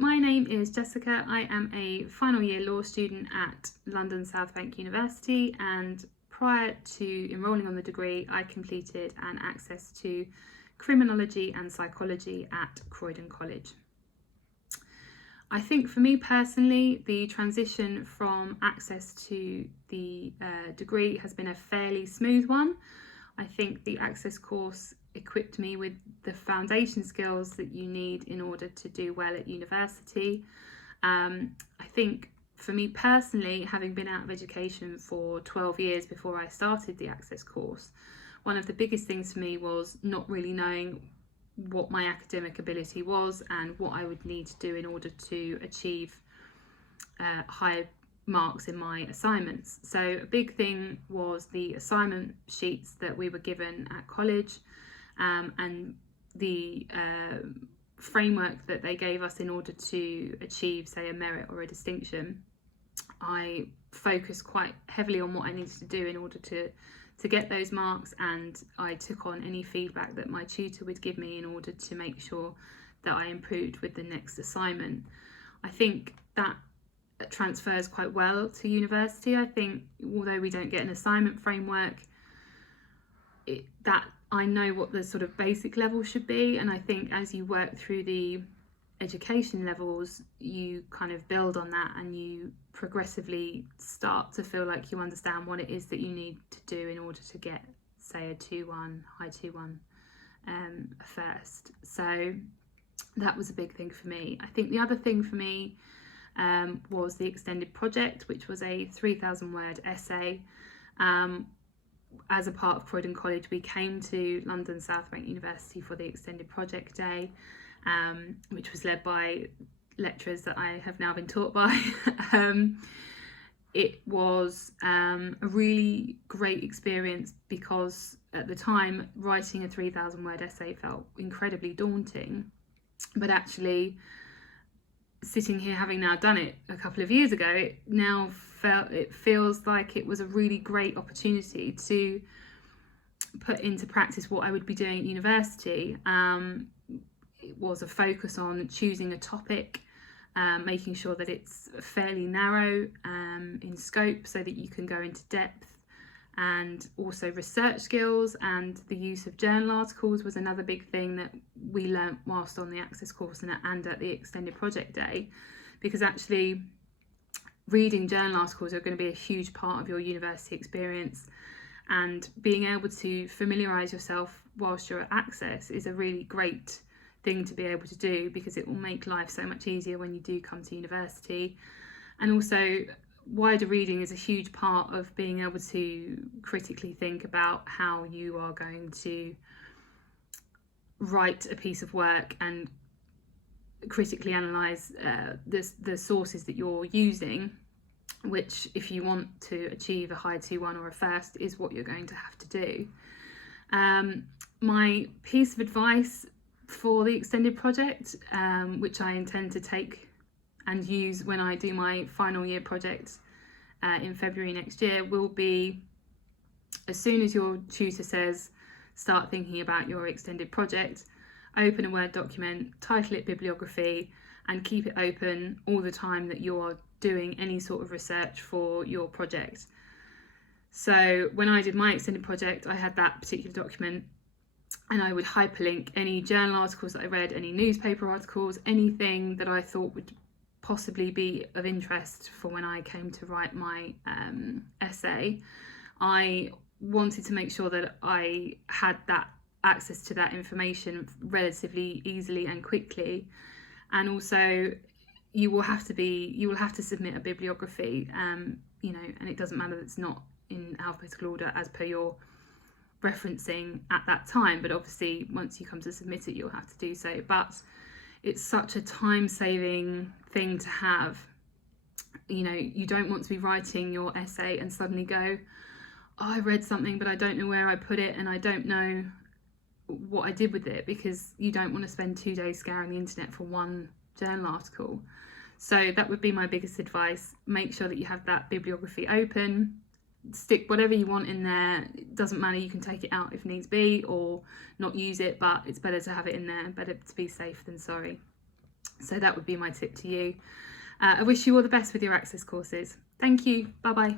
my name is Jessica. I am a final year law student at London South Bank University, and prior to enrolling on the degree I completed an access to criminology and psychology at Croydon College. I think for me personally, the transition from access to the degree has been a fairly smooth one. I think the access course equipped me with the foundation skills that you need in order to do well at university. I think for me personally, having been out of education for 12 years before I started the access course, one of the biggest things for me was not really knowing what my academic ability was and what I would need to do in order to achieve higher marks in my assignments. So a big thing was the assignment sheets that we were given at college, and the framework that they gave us in order to achieve, say, a merit or a distinction. I focused quite heavily on what I needed to do in order to get those marks, and I took on any feedback that my tutor would give me in order to make sure that I improved with the next assignment. I think that transfers quite well to university. I think although we don't get an assignment framework, that I know what the sort of basic level should be, and I think as you work through the education levels you kind of build on that and you progressively start to feel like you understand what it is that you need to do in order to get, say, a 2-1, high 2-1 first. So that was a big thing for me. I think the other thing for me was the extended project, which was a 3,000 word essay. As a part of Croydon College, we came to London South Bank University for the extended project day, which was led by lecturers that I have now been taught by. It was a really great experience because at the time writing a 3,000 word essay felt incredibly daunting, but actually sitting here having now done it a couple of years ago, it feels like it was a really great opportunity to put into practice what I would be doing at university. It was a focus on choosing a topic, making sure that it's fairly narrow in scope so that you can go into depth, and also research skills, and the use of journal articles was another big thing that we learnt whilst on the access course and at the extended project day, because actually reading journal articles are going to be a huge part of your university experience, and being able to familiarise yourself whilst you're at access is a really great thing to be able to do, because it will make life so much easier when you do come to university. And also wider reading is a huge part of being able to critically think about how you are going to write a piece of work and critically analyse the sources that you're using, which, if you want to achieve a high 2-1 or a first, is what you're going to have to do. My piece of advice for the extended project, which I intend to take and use when I do my final year project in February next year, will be, as soon as your tutor says start thinking about your extended project, open a Word document, title it bibliography, and keep it open all the time that you're doing any sort of research for your project. So when I did my extended project, I had that particular document, and I would hyperlink any journal articles that I read, any newspaper articles, anything that I thought would possibly be of interest for when I came to write my essay. I wanted to make sure that I had that access to that information relatively easily and quickly. And also you will have to submit a bibliography, and it doesn't matter that it's not in alphabetical order as per your referencing at that time, but obviously once you come to submit it you'll have to do so. But it's such a time-saving thing to have. You don't want to be writing your essay and suddenly go, I read something but I don't know where I put it and I don't know what I did with it, because you don't want to spend 2 days scouring the internet for one journal article. So that would be my biggest advice. Make sure that you have that bibliography open, stick whatever you want in there. It doesn't matter, you can take it out if needs be or not use it, but it's better to have it in there, better to be safe than sorry. So that would be my tip to you. I wish you all the best with your Access courses. Thank you. Bye bye.